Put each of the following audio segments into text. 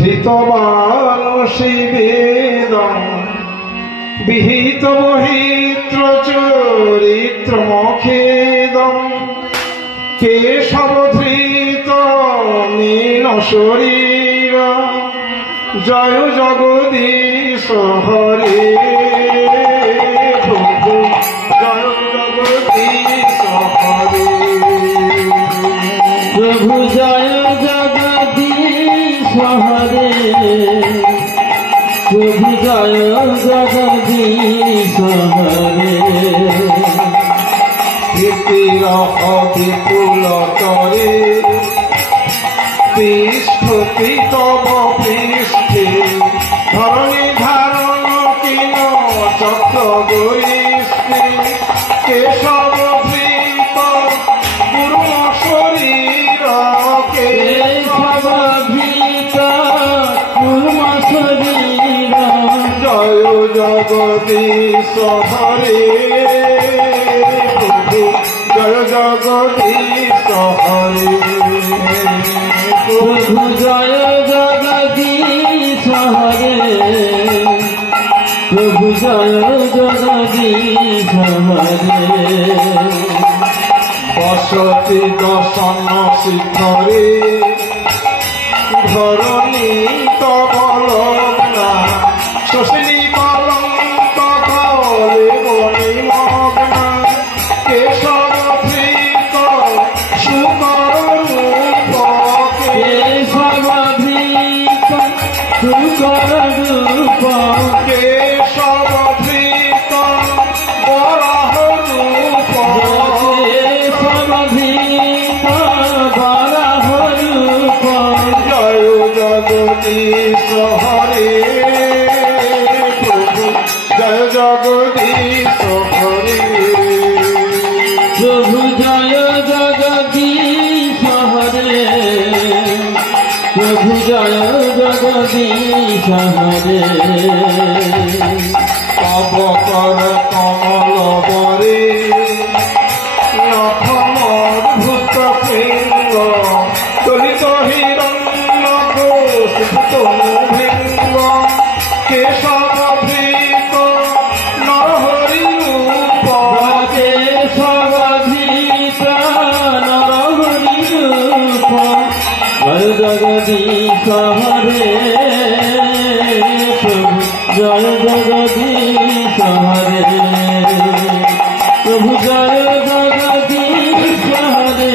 ধৃতমানসীবেদং বিহিত বহিত্র চরিত্রমখেদং কেশবধৃত মীন শরীর জয় জগদীশ হরে প্রভু জয় জগদীশ হরে প্রভু জয় জগদীশ হরে প্রভু জয় জগদীশ হরে কীর্তির বিপুল তরে তিষ্ঠতি তব পৃষ্ঠে ধরণী ধারণ কিন চক্র গরিষ্ঠে কেশব ধৃত গুরু শরীর কেশব ধৃত গুরু শরীর জয় জগদীশ হরে প্রভু জয় জগদীশ হরে প্রভু জয় জগদীশ হরে প্রভু জয় জগদীশ হরে বসতি দর্শন শিখরে ধরণী তবলগ্না শশিনী কলঙ্ক কলে বনি মগ্না কেশব ধৃত সুকর রূপ কেশব ধৃত সুকর রূপ কেশব ধৃত বরাহ রূপ কেশব ধৃত বরাহ রূপ জয় জগদীশ হরে প্রভু জয় জগদীশ হরে প্রভু জয় জগদীশ হরে প্রভু জয় জগদীশ হরে তব কর কমল বরে নখমদ্ভুত ফিঙ্গ তলিত হিরণ্য ঘোষিত ভৃঙ্গ কেশব ধৃত নরহরি রূপ কেশব ধৃত নরহরি রূপ জয় জগদীশ হরে প্রভু জয় জগদীশ হরে প্রভু জয় জগদীশ হরে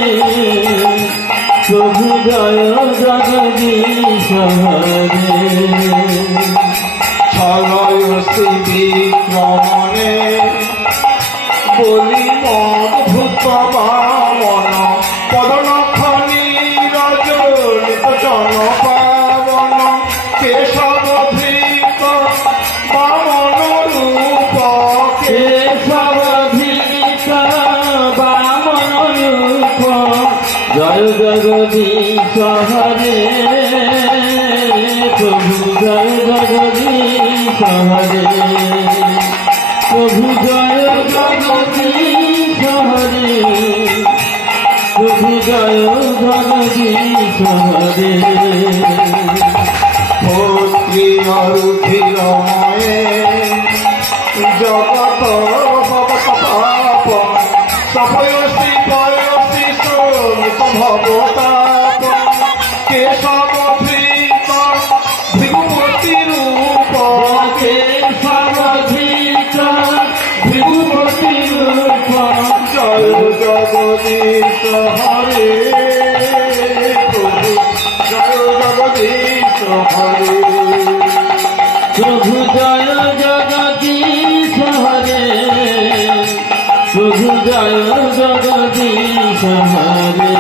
প্রভু জয় জগদীশ হরে ছলয়সি বিক্রমণে বলি অদ্ভুত বামন পদনখ নীরজনিত জন পাবন কেশব ধৃত বামন রূপ কেশব ধৃত বামন রূপ জয় জগদীশ হরে প্রভু জয় জগদীশ হরে প্রভু জয় জগদীশ হরে প্রভু জয় জগদীশ হরে ক্ষত্রিয় রুধিরময়ে জগত ভবতাপ সপয়সি পয়সি শোক ভবতাপ কেশব ধৃত ভৃগুপতি রূপ কেশব ধৃত ভৃগুপতি রূপ জয় জগদীশ হরে প্রভু জয় জগদীশ হরে প্রভু জয় জগদীশ হরে প্রভু জয় জগদীশ হরে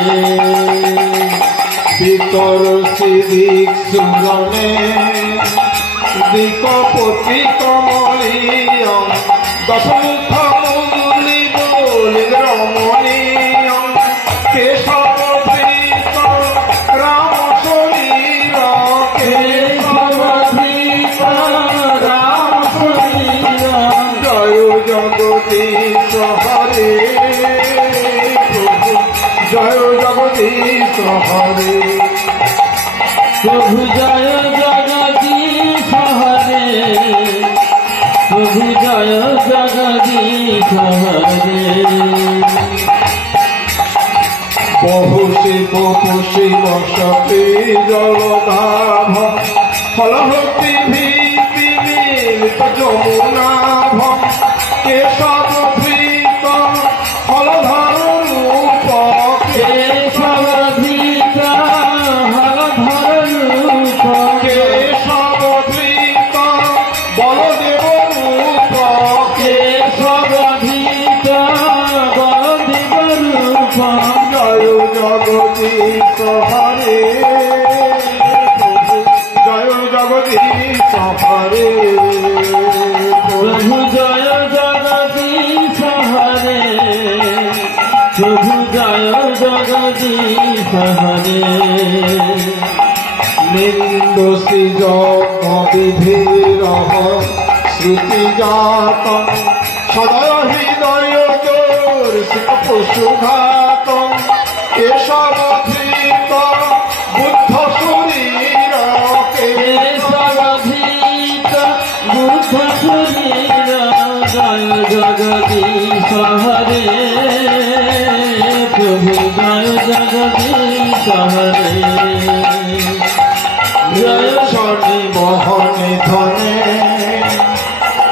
বিকরসি দিক্সুরণে দিকপতি কমলীয় দশমুখ মুরলী বলি রমণীয় কেশব ধৃত রাম শরীর কেশব ধৃত রাম শরীর জয় জগদীশ হরে প্রভু জয় জগদীশ হরে প্রভু জয় জগদীশ হরে, প্রভু জয় জগদীশ হরে। বহু শিব শিব সতী জলধাভ ফলহতি ভীতি মিলিত যমুনাভ কেশব ধৃত হলধর রূপ কেশব ধৃত হলধর রূপ, কেশব ধৃত বলদেব রূপ কেশব ধৃত বলদেব রূপ। জয় জগদীশ হরে, জয় জগদীশ হরে, প্রভু জয় জগদীশ হরে, প্রভু জয় জগদীশ হরে। নিন্দোষী যজ্ঞ বিধির শ্রুতি জাত সদয় হৃদয় শিখ পশুঘাত কেশব ধৃত বুদ্ধ শরীর কেশব ধৃত বুদ্ধ শরীর, জয় জগদীশ হরে, প্রভু জয় জগদীশ হরে। জয় শনি বহনে ধনে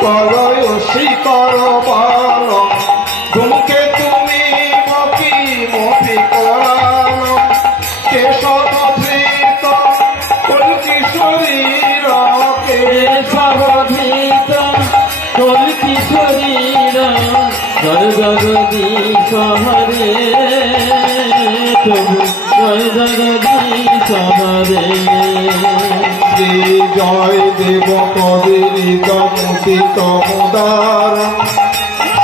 করয় শিকর বাল ধুমকে তুমি মকি মপি করাল কেশব ধৃত কলকি শরীর কেশব ধৃত কলকি শরীর, জয় জগদীশ হরে, প্রভু জয় জগদীশ হরে। শ্রী জয় দেব কবির দমুদিত মুদার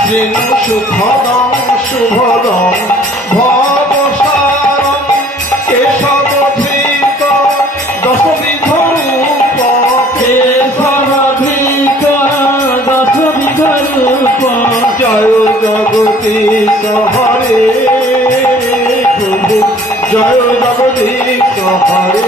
শ্রীনু সুখদম শুভদম ভবসারম কেশব ধৃত দশবিধ রূপ কেশব ধৃত দশবিধ রূপ। জয় জগদীশ হরে, প্রভু জয় জগদীশ হরে।